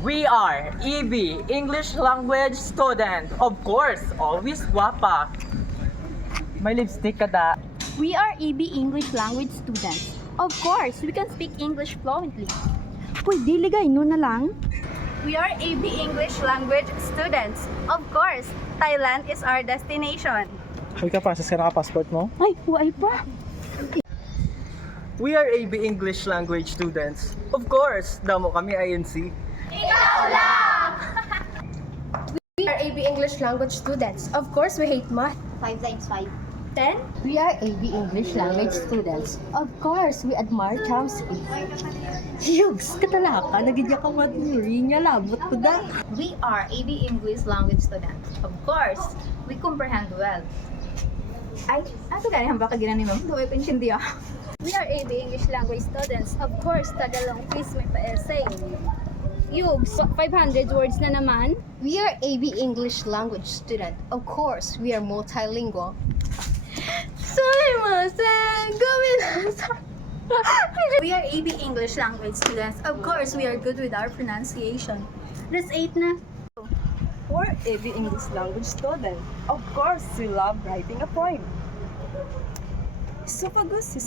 We are EB, English language student. Of course, always guwapa. May lipstick ka da. We are EB English language students. Of course, we can speak English fluently. Uy, dili gay, no na lang. We are AB English language students. Of course, Thailand is our destination. Hoy ka, process ka naka-passport mo? Ay, huwag pa. We are AB English language students. Of course, damo kami INC. We are AB English language students. Of course, we hate math. 5 times 5. 10? We are AB English language students. Of course, we admire Chomsky. Yugs, katalaka, nagidya ka maturi niya, labot ko da. We are AB English language students. Of course, we comprehend well. Ay, ato gani hamba ka ginani mo. Duway ko intindiya. We are AB English language students. Of course, Tagalog quiz may pa-essay. Yugs, 500 words na naman. We are AB English language student. Of course, we are multilingual. We are AB English language students. Of course, we are good with our pronunciation. That's 8 na. We're AB English language student. Of course, we love writing a poem. Esophagus.